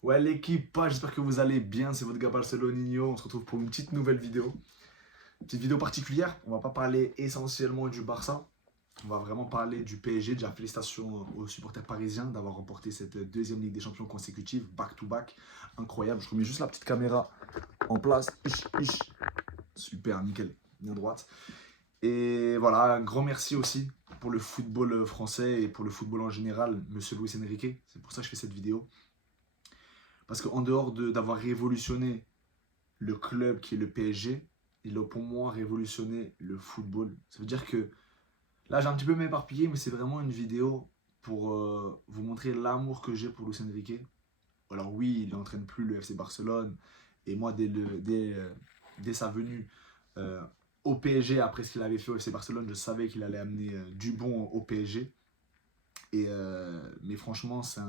Ouais l'équipe, j'espère que vous allez bien, c'est votre gars Barceloninho, on se retrouve pour une petite nouvelle vidéo. Une petite vidéo particulière, on va pas parler essentiellement du Barça, on va vraiment parler du PSG. Déjà félicitations aux supporters parisiens d'avoir remporté cette deuxième Ligue des Champions consécutive, back to back, incroyable. Je remets juste la petite caméra en place, super, nickel, bien droite. Et voilà, un grand merci aussi pour le football français et pour le football en général, monsieur Luis Enrique, c'est pour ça que je fais cette vidéo. Parce qu'en dehors d'avoir révolutionné le club qui est le PSG, il a pour moi révolutionné le football. Ça veut dire que là, j'ai un petit peu m'éparpillé, mais c'est vraiment une vidéo pour vous montrer l'amour que j'ai pour Luis Enrique. Alors oui, il n'entraîne plus le FC Barcelone. Et moi, dès sa venue au PSG, après ce qu'il avait fait au FC Barcelone, je savais qu'il allait amener du bon au PSG. Mais franchement, c'est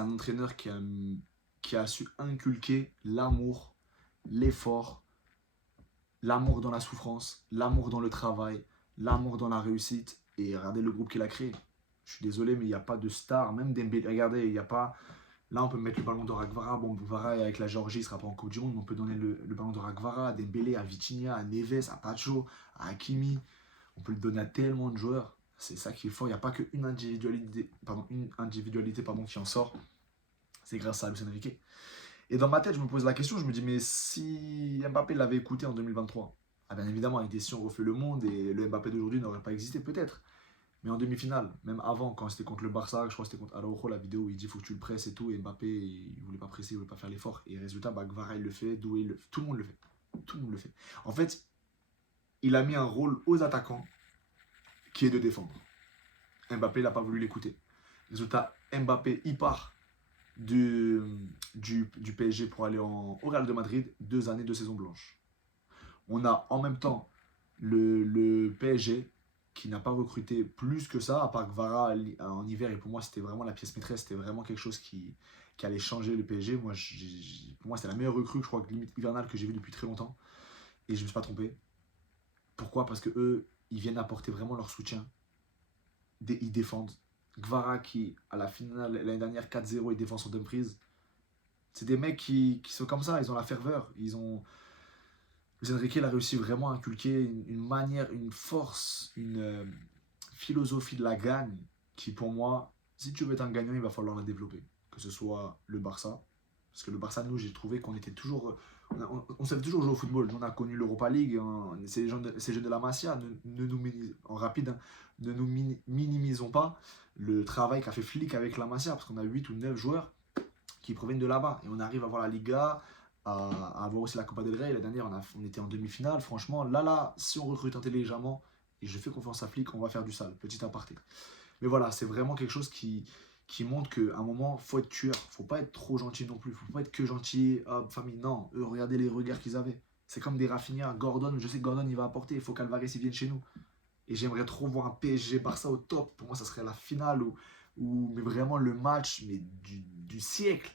un entraîneur qui a su inculquer l'amour, l'effort, l'amour dans la souffrance, l'amour dans le travail, l'amour dans la réussite. Et regardez le groupe qu'il a créé. Je suis désolé, mais il n'y a pas de star. Même Dembélé, regardez, il n'y a pas... Là, on peut mettre le ballon d'or à Kvara. Bon, Kvara, avec la Géorgie, il ne sera pas en Coupe du Monde, mais on peut donner le ballon d'or à Kvara, à Dembélé, à Vitinha, à Neves, à Pacho, à Hakimi. On peut le donner à tellement de joueurs. C'est ça qui est fort. Il n'y a pas qu'une individualité qui en sort. C'est grâce à Luis Enrique. Et dans ma tête, je me pose la question, je me dis, mais si Mbappé l'avait écouté en 2023, ah bien évidemment, avec des si on refait le monde et le Mbappé d'aujourd'hui n'aurait pas existé peut-être. Mais en demi-finale, même avant, quand c'était contre le Barça, je crois que c'était contre Araujo, la vidéo où il dit faut que tu le presses et tout, et Mbappé, il voulait pas presser, il voulait pas faire l'effort. Et résultat, Kvara, il le fait, Doué, il le fait, tout le monde le fait. Tout le monde le fait. En fait, il a mis un rôle aux attaquants qui est de défendre. Mbappé, il n'a pas voulu l'écouter. Résultat, Mbappé, il part du PSG pour aller au Real de Madrid, 2 années de saison blanche. On a en même temps le PSG qui n'a pas recruté plus que ça, à part Kvara en hiver, et pour moi c'était vraiment la pièce maîtresse, c'était vraiment quelque chose qui allait changer le PSG. Moi, pour moi c'était la meilleure recrue, je crois, limite hivernale que j'ai vue depuis très longtemps, et je ne me suis pas trompé. Pourquoi? Parce que eux, ils viennent apporter vraiment leur soutien, ils défendent. Kvara qui, à la finale l'année dernière 4-0, il défend son Dumfries. C'est des mecs qui sont comme ça, ils ont la ferveur. Luis Enrique a réussi vraiment à inculquer une manière, une force, une philosophie de la gagne qui, pour moi, si tu veux être un gagnant, il va falloir la développer. Que ce soit le Barça, parce que le Barça, nous, j'ai trouvé qu'on était toujours. On savait toujours jouer au football. Nous, on a connu l'Europa League. Hein, ces jeunes de la Masia, en rapide, hein, ne nous minimisons pas le travail qu'a fait Flick avec la Masia, parce qu'on a 8 ou 9 joueurs qui proviennent de là-bas. Et on arrive à voir la Liga, à avoir aussi la Copa del Rey. La dernière, on était en demi-finale. Franchement, là, si on recrute intelligemment, et je fais confiance à Flick, on va faire du sale. Petit aparté. Mais voilà, c'est vraiment quelque chose qui montre qu'à un moment, faut être tueur. Faut pas être trop gentil non plus. Faut pas être que gentil, hop, famille. Non, eux, regardez les regards qu'ils avaient. C'est comme des Rafinha, Gordon. Je sais que Gordon, il va apporter. Il faut qu'Alvarez il vienne chez nous. Et j'aimerais trop voir un PSG Barça au top. Pour moi, ça serait la finale mais vraiment le match mais du siècle,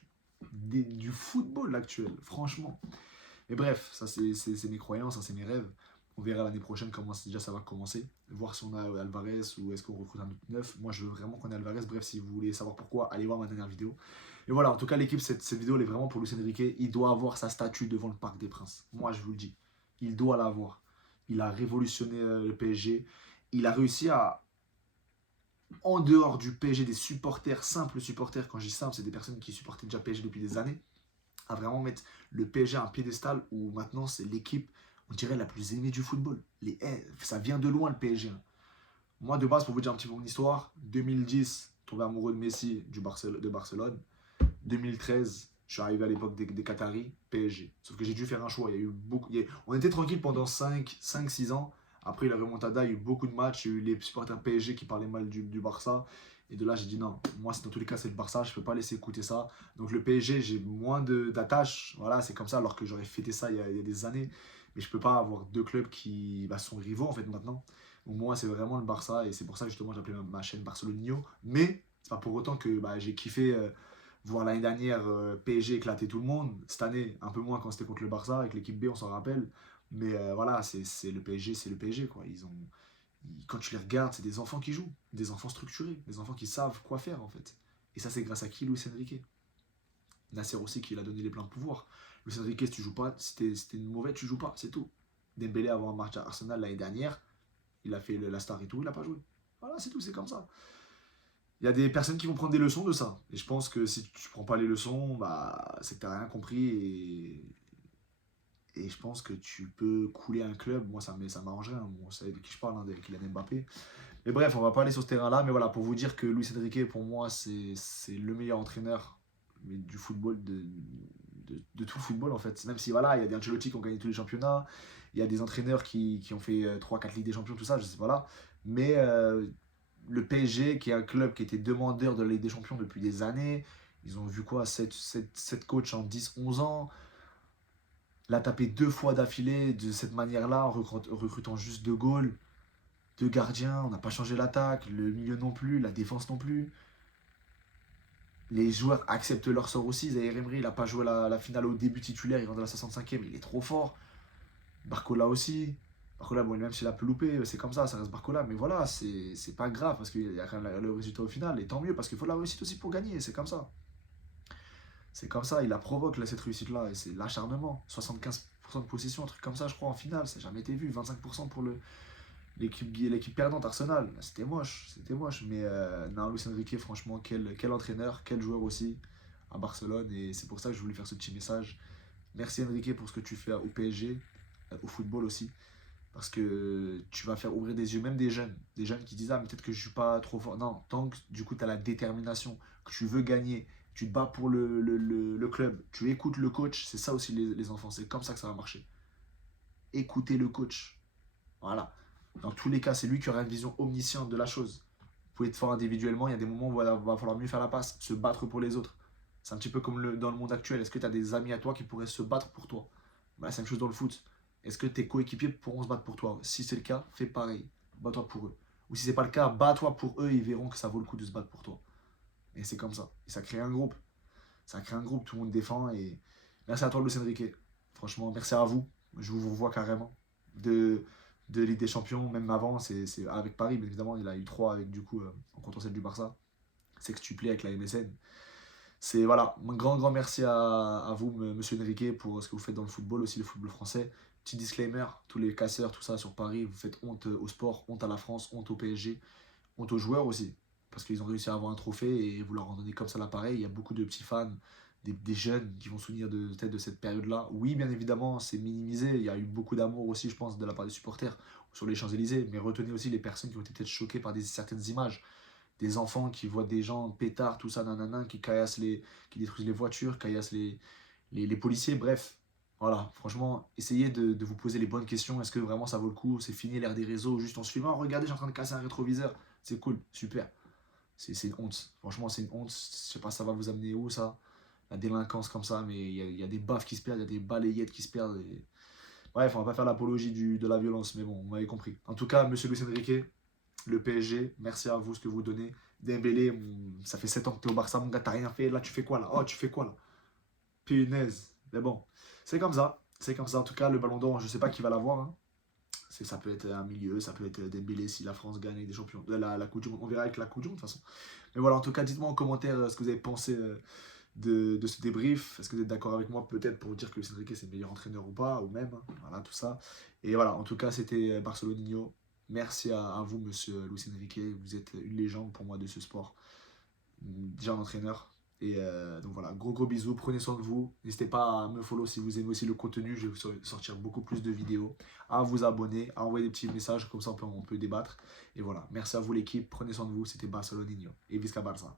du football actuel, franchement. Mais bref, ça c'est mes croyances, ça c'est mes rêves. On verra l'année prochaine comment déjà ça va commencer. Voir si on a Alvarez ou est-ce qu'on recrute un autre neuf. Moi je veux vraiment qu'on ait Alvarez. Bref, si vous voulez savoir pourquoi, allez voir ma dernière vidéo. Et voilà, en tout cas l'équipe, cette vidéo elle est vraiment pour Luis Enrique. Il doit avoir sa statue devant le Parc des Princes. Moi je vous le dis. Il doit l'avoir. Il a révolutionné le PSG. Il a réussi à, en dehors du PSG, des supporters, simples supporters, quand je dis simple, c'est des personnes qui supportaient déjà PSG depuis des années, à vraiment mettre le PSG à un piédestal où maintenant c'est l'équipe, on dirait, la plus aimée du football. Ça vient de loin le PSG. Hein. Moi, de base, pour vous dire un petit peu mon histoire, 2010, tombé amoureux de Messi de Barcelone. 2013, je suis arrivé à l'époque des Qataris, PSG. Sauf que j'ai dû faire un choix. Il y a eu beaucoup, on était tranquille pendant 5-6 ans. Après la remontada, il y a eu beaucoup de matchs. Il y a eu les supporters PSG qui parlaient mal du Barça. Et de là, j'ai dit non, moi, dans tous les cas, c'est le Barça. Je ne peux pas laisser écouter ça. Donc le PSG, j'ai moins d'attache. Voilà, c'est comme ça, alors que j'aurais fêté ça il y a des années. Mais je ne peux pas avoir deux clubs qui sont rivaux, en fait, maintenant. Donc moi, c'est vraiment le Barça. Et c'est pour ça, justement, j'ai appelé ma chaîne Barcelonio. Mais c'est pas pour autant que j'ai kiffé voir l'année dernière PSG éclater tout le monde. Cette année, un peu moins quand c'était contre le Barça. Avec l'équipe B, on s'en rappelle. Mais voilà, c'est le PSG, c'est le PSG. Quoi. Quand tu les regardes, c'est des enfants qui jouent. Des enfants structurés. Des enfants qui savent quoi faire, en fait. Et ça, c'est grâce à qui? Luis Enrique. Nasser aussi qui lui a donné les pleins pouvoirs. Luis Enrique, si tu joues pas, si t'es mauvais, tu joues pas, c'est tout. Dembélé avant un match à Arsenal l'année dernière, il a fait la star et tout, il a pas joué. Voilà, c'est tout, c'est comme ça. Il y a des personnes qui vont prendre des leçons de ça. Et je pense que si tu prends pas les leçons, bah, c'est que tu n'as rien compris. Et je pense que tu peux couler un club. Moi, ça m'arrangerait. Hein. Bon, vous savez de qui je parle, hein, de Kylian Mbappé. Mais bref, on va pas aller sur ce terrain-là. Mais voilà, pour vous dire que Luis Enrique, pour moi, c'est le meilleur entraîneur du football, de tout le football, en fait. Même si, voilà, il y a des Ancelotti qui ont gagné tous les championnats. Il y a des entraîneurs qui ont fait 3-4 Ligues des Champions, tout ça, je sais pas là. Mais le PSG, qui est un club qui était demandeur de la Ligue des Champions depuis des années, ils ont vu quoi, 7 coachs en 10-11 ans. L'a tapé 2 fois d'affilée de cette manière-là, en recrutant juste 2 goals, 2 gardiens. On n'a pas changé l'attaque, le milieu non plus, la défense non plus. Les joueurs acceptent leur sort aussi. Zaïre Emery, il n'a pas joué la finale au début titulaire, il rentre à la 65e, il est trop fort. Barcola aussi. Barcola, bon, même s'il a pu louper, c'est comme ça reste Barcola. Mais voilà, c'est pas grave parce qu'il y a quand même le résultat au final. Et tant mieux parce qu'il faut la réussite aussi pour gagner, c'est comme ça. C'est comme ça, il la provoque là, cette réussite-là. Et c'est l'acharnement. 75% de possession, un truc comme ça, je crois, en finale. Ça n'a jamais été vu. 25% pour l'équipe perdante, Arsenal. C'était moche, c'était moche. Mais non, Luis Enrique, franchement, quel entraîneur, quel joueur aussi à Barcelone. Et c'est pour ça que je voulais faire ce petit message. Merci Enrique pour ce que tu fais au PSG, au football aussi. Parce que tu vas faire ouvrir des yeux, même des jeunes qui disent ah, mais peut-être que je suis pas trop fort. Non, tant que du coup tu as la détermination, que tu veux gagner, tu te bats pour le club, tu écoutes le coach, c'est ça aussi les enfants, c'est comme ça que ça va marcher. Écoutez le coach. Voilà. Dans tous les cas, c'est lui qui aura une vision omnisciente de la chose. Vous pouvez être fort individuellement, il y a des moments où il va falloir mieux faire la passe, se battre pour les autres. C'est un petit peu comme dans le monde actuel. Est-ce que tu as des amis à toi qui pourraient se battre pour toi? Bah, c'est la même chose dans le foot. Est-ce que tes coéquipiers pourront se battre pour toi? Si c'est le cas, fais pareil. Bats-toi pour eux. Ou si c'est pas le cas, bats-toi pour eux, ils verront que ça vaut le coup de se battre pour toi. Et c'est comme ça. Et ça crée un groupe. Ça crée un groupe, tout le monde défend. Et merci à toi, Luis Enrique. Franchement, merci à vous. Je vous revois carrément. De Ligue des Champions, même avant, c'est avec Paris, mais évidemment, il a eu 3 avec du coup, en contre celle du Barça. Sextuplé avec la MSN. C'est voilà, un grand merci à vous, monsieur Enrique, pour ce que vous faites dans le football, aussi le football français. Petit disclaimer, tous les casseurs, tout ça sur Paris, vous faites honte au sport, honte à la France, honte au PSG, honte aux joueurs aussi. Parce qu'ils ont réussi à avoir un trophée et vous leur en donnez comme ça l'appareil. Il y a beaucoup de petits fans, des jeunes qui vont se souvenir peut-être de cette période-là. Oui, bien évidemment, c'est minimisé. Il y a eu beaucoup d'amour aussi, je pense, de la part des supporters sur les Champs-Élysées. Mais retenez aussi les personnes qui ont été peut-être choquées par certaines images. Des enfants qui voient des gens pétards, tout ça, nanana, qui qui détruisent les voitures, caillassent les policiers, bref. Voilà, franchement, essayez de vous poser les bonnes questions. Est-ce que vraiment ça vaut le coup? C'est fini l'ère des réseaux, juste on se filme, oh, regardez, je suis en train de casser un rétroviseur. C'est cool, super. C'est une honte. Franchement, c'est une honte. Je sais pas, ça va vous amener où ça? La délinquance comme ça, mais il y a des baffes qui se perdent, il y a des balayettes qui se perdent. Bref, on va pas faire l'apologie de la violence, mais bon, vous m'avez compris. En tout cas, monsieur Luis Enrique, le PSG, merci à vous ce que vous donnez. Dembélé, ça fait 7 ans que tu es au Barça, mon gars, t'as rien fait. Là, tu fais quoi là? Oh, tu fais quoi là? Punaise. Mais bon, c'est comme ça. C'est comme ça. En tout cas, le ballon d'or, je sais pas qui va l'avoir. Hein. Ça peut être un milieu, ça peut être Dembélé si la France gagne des champions. La Coupe du Monde, on verra avec la Coupe du Monde de toute façon. Mais voilà, en tout cas, dites-moi en commentaire ce que vous avez pensé de ce débrief. Est-ce que vous êtes d'accord avec moi peut-être pour dire que Luis Enrique c'est le meilleur entraîneur ou pas, ou même. Voilà, tout ça. Et voilà, en tout cas, c'était Barceloninho. Merci à vous, monsieur Luis Enrique. Vous êtes une légende pour moi de ce sport. Déjà un entraîneur. Et donc voilà, gros bisous, prenez soin de vous. N'hésitez pas à me follow si vous aimez aussi le contenu. Je vais vous sortir beaucoup plus de vidéos. À vous abonner, à envoyer des petits messages, comme ça on peut débattre. Et voilà, merci à vous l'équipe, prenez soin de vous. C'était Barceloninho et Visca Barça.